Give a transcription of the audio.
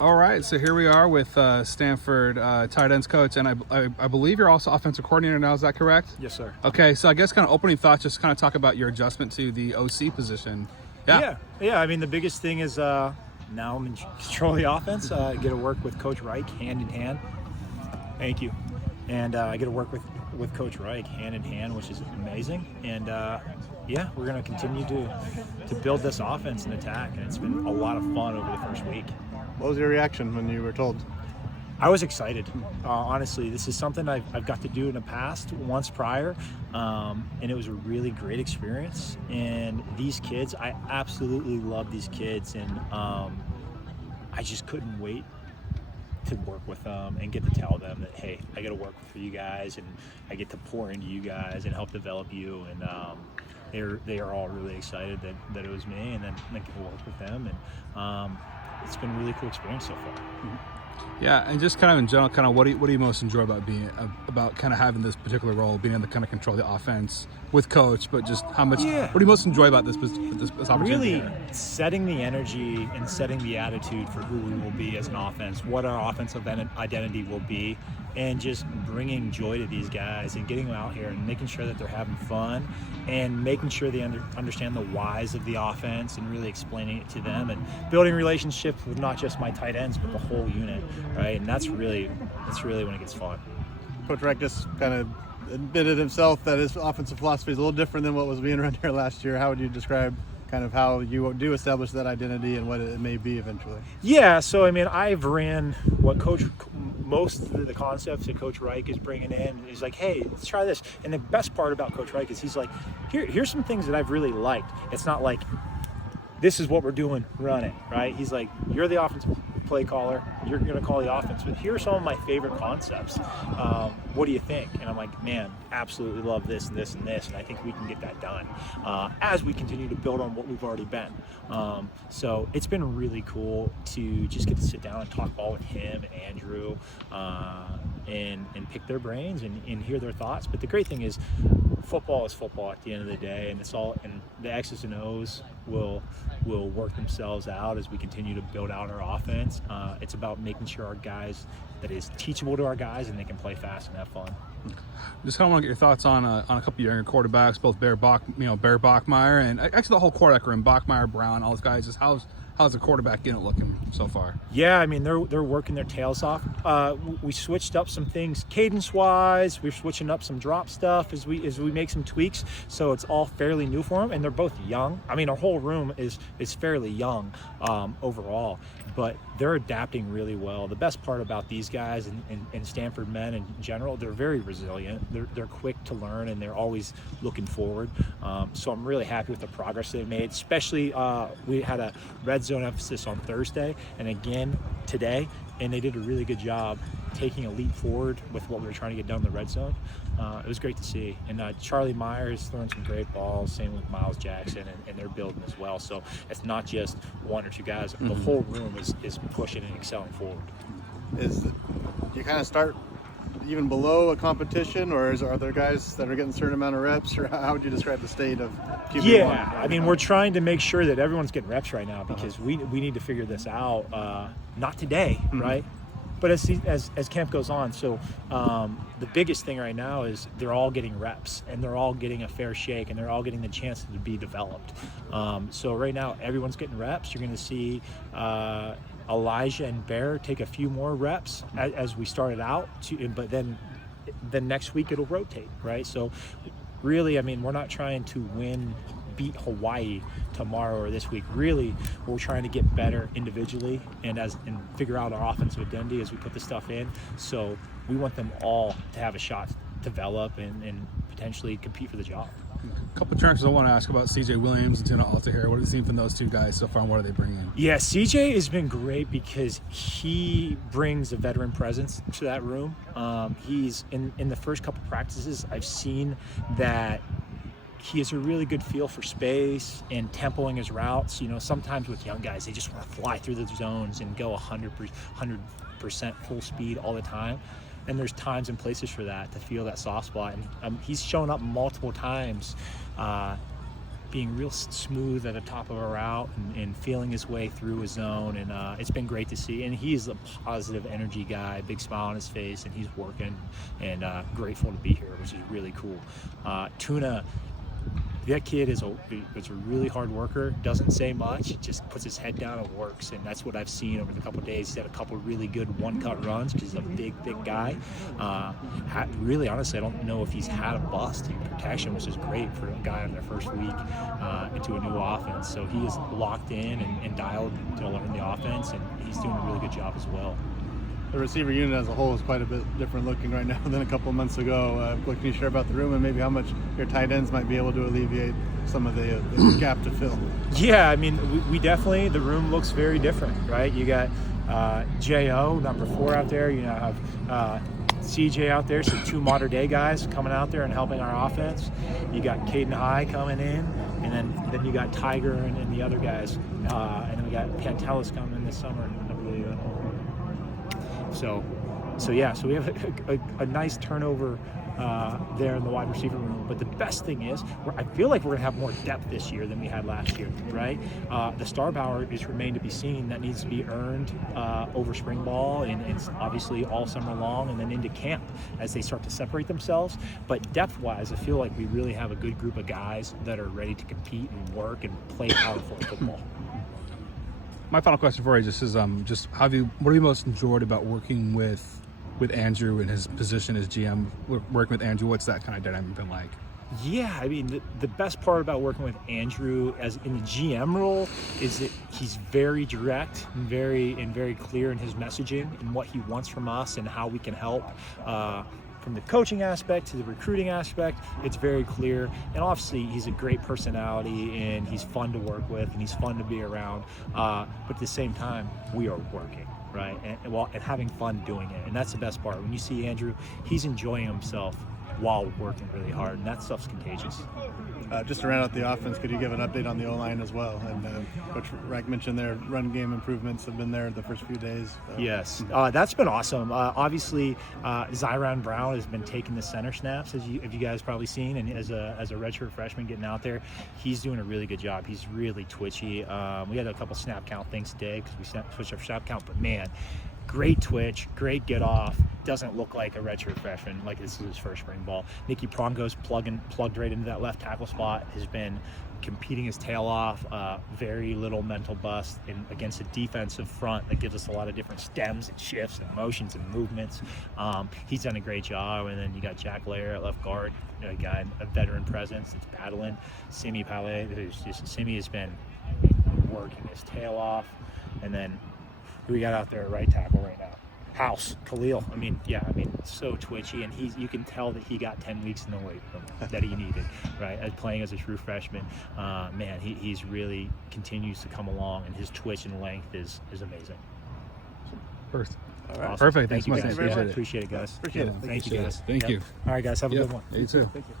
All right, so here we are with Stanford tight ends coach, and I believe you're also offensive coordinator now. Is that correct? Yes, sir. Okay, so I guess kind of opening thoughts, just kind of talk about your adjustment to the OC position. Yeah. I mean, the biggest thing is now I'm in control of the offense. I get to work with Coach Reich hand in hand. Thank you. And I get to work with Coach Reich hand in hand, which is amazing. And we're going to continue to build this offense and attack, and it's been a lot of fun over the first week. What was your reaction when you were told? I was excited. Honestly, this is something I've got to do in the past once prior, and it was a really great experience. And these kids, I absolutely love these kids, and I just couldn't wait to work with them and get to tell them that, hey, I get to work for you guys, and I get to pour into you guys and help develop you. And they are all really excited that it was me, and then I get to work with them. And it's been a really cool experience so far. Yeah, and just kind of in general, kind of what do you most enjoy about about kind of having this particular role, being able to kind of control the offense with coach, but just how much? Yeah. What do you most enjoy about this opportunity? Really setting the energy and setting the attitude for who we will be as an offense, what our offensive identity will be, and just bringing joy to these guys and getting them out here and making sure that they're having fun and making sure they understand the whys of the offense and really explaining it to them and building relationships with not just my tight ends but the whole unit, right? And that's really when it gets fun. Coach Reich just kind of admitted himself that his offensive philosophy is a little different than what was being run here last year. How would you describe kind of how you do establish that identity and what it may be eventually? Yeah, so I mean, I've ran most of the concepts that Coach Reich is bringing in. He's like, hey, let's try this. And the best part about Coach Reich is he's like, here's some things that I've really liked. It's not like, this is what we're doing, run it, right? He's like, you're the offensive play caller, you're going to call the offense, but here are some of my favorite concepts. What do you think? And I'm like, man, absolutely love this and this and this, and I think we can get that done as we continue to build on what we've already been. So it's been really cool to just get to sit down and talk ball with him and Andrew and pick their brains and hear their thoughts. But the great thing is football is football at the end of the day, and the X's and O's will work themselves out as we continue to build out our offense. It's about making sure our guys, that is teachable to our guys, and they can play fast and have fun. Just kind of want to get your thoughts on a couple of younger quarterbacks, both Bear Bachmeier, and actually the whole quarterback room, Bachmeier, Brown, all those guys. Just how's the quarterback unit looking so far? Yeah, I mean, they're working their tails off. We switched up some things cadence-wise. We're switching up some drop stuff as we make some tweaks. So it's all fairly new for them, and they're both young. I mean, our whole room is fairly young overall, but they're adapting really well. The best part about these guys and Stanford men in general, they're very resilient. They're quick to learn, and they're always looking forward. So I'm really happy with the progress they've made. Especially, we had a red zone emphasis on Thursday and again today, and they did a really good job taking a leap forward with what we were trying to get done in the red zone. It was great to see. And Charlie Meyer is throwing some great balls, same with Miles Jackson, and they're building as well. So it's not just one or two guys. The whole room is pushing and excelling forward. You kind of start even below a competition, or are there guys that are getting a certain amount of reps, or how would you describe the state of QB1? Yeah, I mean, we're trying to make sure that everyone's getting reps right now because we need to figure this out. Not today, right? But as camp goes on, so the biggest thing right now is they're all getting reps, and they're all getting a fair shake, and they're all getting the chance to be developed. So right now, everyone's getting reps. You're going to see Elijah and Bear take a few more reps as we started out, but then next week it'll rotate, right? So really, I mean, we're not trying to beat Hawaii tomorrow or this week. Really, we're trying to get better individually and figure out our offensive identity as we put the stuff in. So we want them all to have a shot to develop and potentially compete for the job. A couple of transfers I want to ask about: CJ Williams and Tuna Alta here. What have you seen from those two guys so far, and what are they bringing? Yeah, CJ has been great because he brings a veteran presence to that room. He's in the first couple practices, I've seen that he has a really good feel for space and tempoing his routes. You know, sometimes with young guys, they just want to fly through the zones and go 100% full speed all the time. And there's times and places for that, to feel that soft spot. And he's shown up multiple times being real smooth at the top of a route and feeling his way through his zone. And it's been great to see. And he's a positive energy guy, big smile on his face, and he's working, and grateful to be here, which is really cool. Tuna, that kid is a really hard worker, doesn't say much, just puts his head down and works, and that's what I've seen over the couple of days. He's had a couple really good one-cut runs because he's a big guy. Really, honestly, I don't know if he's had a bust in protection, which is great for a guy on their first week into a new offense. So he is locked in and dialed to learn the offense, and he's doing a really good job as well. The receiver unit as a whole is quite a bit different looking right now than a couple months ago. What can you share about the room, and maybe how much your tight ends might be able to alleviate some of the gap to fill? Yeah, I mean, we definitely, the room looks very different, right? You got J.O., number 4 out there. You now have CJ out there, so 2 modern day guys coming out there and helping our offense. You got Caden High coming in, and then you got Tiger and the other guys. And then we got Pantelis coming this summer, I believe. So we have a nice turnover there in the wide receiver room. But the best thing is, I feel like we're going to have more depth this year than we had last year, right? The star power is remained to be seen. That needs to be earned over spring ball and obviously all summer long, and then into camp as they start to separate themselves. But depth-wise, I feel like we really have a good group of guys that are ready to compete and work and play powerful football. My final question for you just is, what have you most enjoyed about working with Andrew in his position as GM? Working with Andrew, what's that kind of dynamic been like? Yeah, I mean, the best part about working with Andrew as in the GM role is that he's very direct and very clear in his messaging and what he wants from us and how we can help. From the coaching aspect to the recruiting aspect, it's very clear. And obviously, he's a great personality, and he's fun to work with, and he's fun to be around. But at the same time, we are working, right? And having fun doing it. And that's the best part. When you see Andrew, he's enjoying himself while working really hard, and that stuff's contagious. Just to round out the offense, could you give an update on the O-line as well? And Coach Reich mentioned their run game improvements have been there the first few days. Yes, that's been awesome. Obviously, Zyron Brown has been taking the center snaps, as you guys probably seen, and as a redshirt freshman getting out there, he's doing a really good job. He's really twitchy. We had a couple snap count things today because we switched our snap count, but man, great twitch, great get off. Doesn't look like a redshirt freshman, like this is his first spring ball. Nicky Prongo's plugged right into that left tackle spot, has been competing his tail off, very little mental bust against a defensive front that gives us a lot of different stems and shifts and motions and movements. He's done a great job. And then you got Jack Lair at left guard, a guy, a veteran presence that's battling. Simi Palais, Simi has been working his tail off. And then who we got out there at right tackle right now? House, Khalil. So twitchy, and you can tell that he got 10 weeks in the weight room that he needed, right? As playing as a true freshman, man, he's really continues to come along, and his twitch and length is amazing. Perfect. All right. Awesome. Perfect. Thank Thanks you so much. guys. Appreciate it. Appreciate it, guys. Appreciate it. Thank you guys. Thank you. All right, guys. Have a Yep. good one. You too. Thank you.